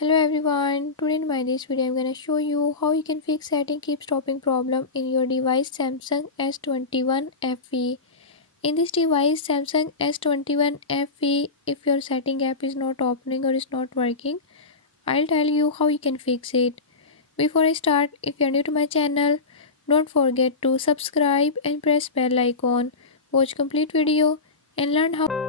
Hello everyone, today in my this video I'm gonna show you how you can fix setting keep stopping problem in your device Samsung S21fe. In this device Samsung S21fe, if your setting app is not opening or is not working, I'll tell you how you can fix it. Before I start, if you're new to my channel, don't forget to subscribe and press bell icon. Watch complete video and learn how